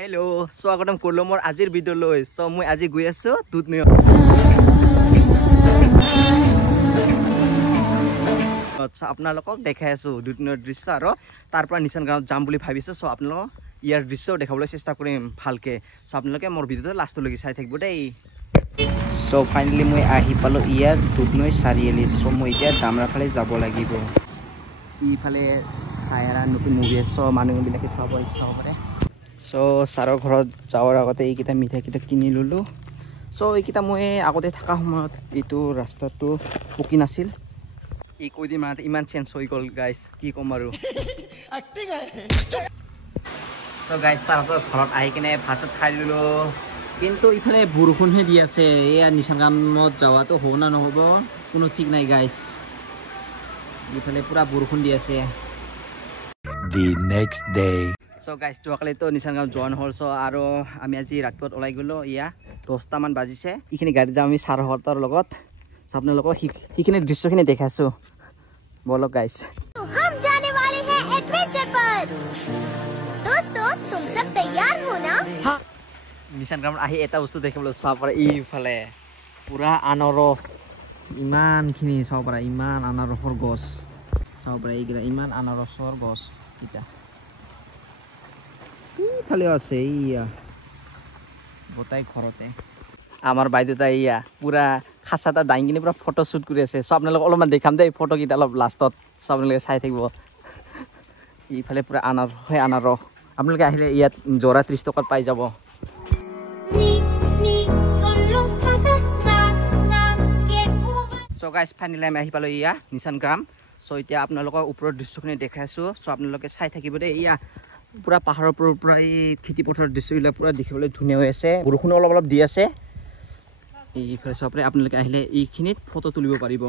Hello स्वागतम करलो मोर आजिर video লৈ सो মই আজি গৈ আছো দুধনৈ আচ্ছা আপোনালোকক দেখাই আছো দুধনৈৰ দৃশ্য আৰু তাৰ পৰা নিচান গাঁৱত যাম বুলি ভাবিছো সো আপোনালোক ইয়াৰ দৃশ্য দেখাবলৈ চেষ্টা কৰিম ভালকে সো আপোনালোকে মোৰ ভিডিওটো লাষ্টলৈকে চাই থাকিব দেই সো ফাইনালি মই আহি পালো ইয়া দুধনৈ চাৰিআলি সো মই এতিয়া দামৰাফালে যাব লাগিব ইফালে সায়ৰা নতুন মুভি সো মানুহবিলাকে চাব ইচ্ছা কৰে সো সাৰৰ ঘৰত যাওয়াৰ আগতে এইকিটা মিঠাই কিটা কিনি ললো সো এইকিটা মই আগতে থাকা সময়ত এইটো ৰাস্তাটো পকি নাছিল ই কৈ দি মানে ইমান চেঞ্জ হৈ গল গাইস কি কম আৰু সো গাইস সাৰৰ ঘৰত আহি কিনে ভাত খাই ললো কিন্তু ইফালে বৰষুণহে দি আছে এয়া নিচানগামত যাওয়াটো হ'ব না নহব কোনো ঠিক নাই গাইস ইফালে পুৰা বৰষুণ দি আছে The next day. So guys, toakali to Nissan join hall so aro ami aji ratpot olai golo iya 10 মান বাজিছে ইখিনি গাড়ী যাম আমি সাৰ হতৰ লগত সামনে লোক হিখিনি দৃশ্যখিনি দেখাছো বলো গাইস हम जाने वाले हैं एडवेंचर पर दोस्तों तुम सब तैयार हो ना নিচান গ্ৰাম আহি এটা বস্তু দেখিবলৈ চাব পাৰা ইফালে পুৰা আনাৰস ইমানখিনি চাব পাৰা ইমান আনাৰসৰ গছ চাব পাৰা এইগিলা ইমান আনাৰসৰ গছ কিটা ইফালে আছে ইয়া গোটাই ঘৰতে আমাৰ বাইদেউতা ইয়া পুৰা খাসাটা দাইংকিনি পুৰা ফটো শুট কৰি আছে সব আপোনালোক অলপমান দেখাম দেই ফটো কিটা অলপ লাষ্টত সব আপোনালোকে চাই থাকিব ইফালে পুৰা আনাৰস আপোনালোকে আহিলে ইয়াত জৰা 30 টকাত পাই যাব So guys, finally আমি আহি পালো ইয়া নিচান গ্ৰাম সো এতিয়া আপোনালোকৰ ওপৰৰ দৃশ্যখিনি দেখাইছো সো আপোনালোকে চাই থাকিব দেই ইয়া পুৰা পাহাৰৰ পৰা এই খেতি পথাৰৰ দৃশ্যবিলাক পুৰা দেখিবলৈ ধুনীয়া হৈ আছে বৰষুণ অলপ দি আছে এইফালে সবৰে আপোনালোকে আহিলে এইখিনিত ফটো তুলিব পাৰিব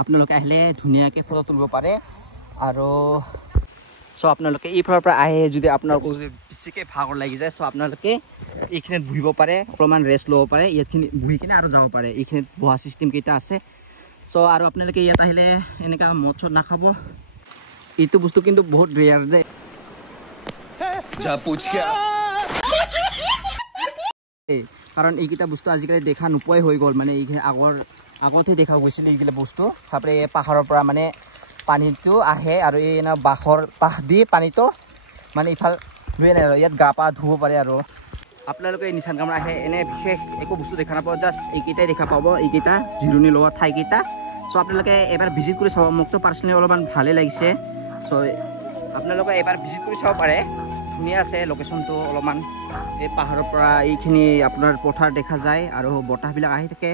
আপোনালোকে আহিলে ধুনীয়াকৈ ফটো তুলিব পাৰে আৰু সো আপোনালোকে এইফালৰ পৰা আহে যদি আপোনালোকক যদি বেছিকৈ ভাগৰ লাগি যায় সো আপোনালোকে এইখিনিত বহিব পাৰে অলপমান ৰেষ্ট ল'ব পাৰে ইয়াতখিনি বহি কিনে আৰু যাব পাৰে এইখিনিত বহা চিষ্টেম কেইটা আছে সো আৰু আপোনালোকে ইয়াত আহিলে এনেকুৱা মদ চদ নাখাব এইটো বস্তু কিন্তু বহুত ৰেয়াৰ দেই কাৰণ এইকেইটা বস্তু আজিকালি দেখা নোপোৱাই হৈ গ'ল মানে এইখিনি আগতে দেখা গৈছিল এইগিলা বস্তু তারপরে পাহাড়ৰ পৰা মানে পানীটো আহে আৰু এই না বাখৰ পাহ দি পানীটো মানে ইফাল লৈ আনে ইয়াত গা পা ধুব পাৰে আৰু আপোনালোকে নিচান গ্ৰাম আহে এনে বিশেষ একো বস্তু দেখা নাপাব জাষ্ট এইকেইটাই দেখা পাব এইকেইটা জিৰণি লোৱা ঠাইকেইটা সো আপোনালোকে এবাৰ ভিজিট কৰি চাব মোকতো পাৰ্চনেলি অলপমান ভালে লাগিছে সো আপোনালোকে এবাৰ ভিজিট কৰি চাব পাৰে ধুনীয়া আছে লোকেশ্যনটো অলপমান এই পাহাৰৰ পৰা এইখিনি আপোনাৰ পথাৰ দেখা যায় আৰু বতাহবিলাক আহি থাকে